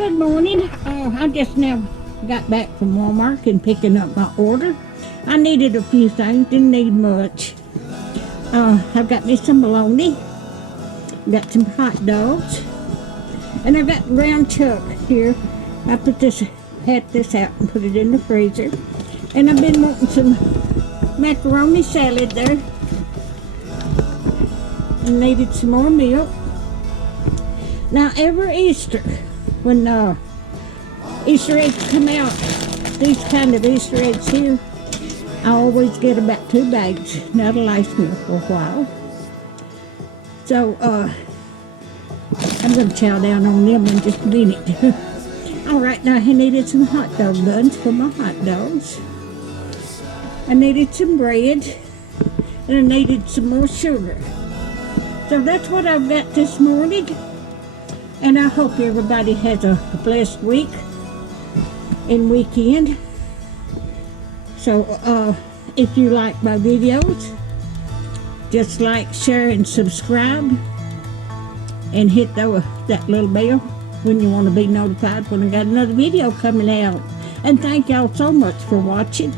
Good morning. I just now got back from Walmart and picking up my order. I needed a few things, didn't need much. I've got me some bologna, got some hot dogs, and I got round chuck here. I had this out and put it in the freezer. And I've been wanting some macaroni salad there. And needed some more milk. Now every Easter, when Easter eggs come out, these kind of Easter eggs here, I always get about 2 bags. That'll last me for a while. So I'm going to chow down on them in just a minute. Alright, now I needed some hot dog buns for my hot dogs. I needed some bread, and I needed some more sugar. So that's what I've got this morning, and I hope everybody has a blessed week and weekend. So if you like my videos, just like, share, and subscribe, and hit that little bell when you want to be notified when I got another video coming out. And thank y'all so much for watching.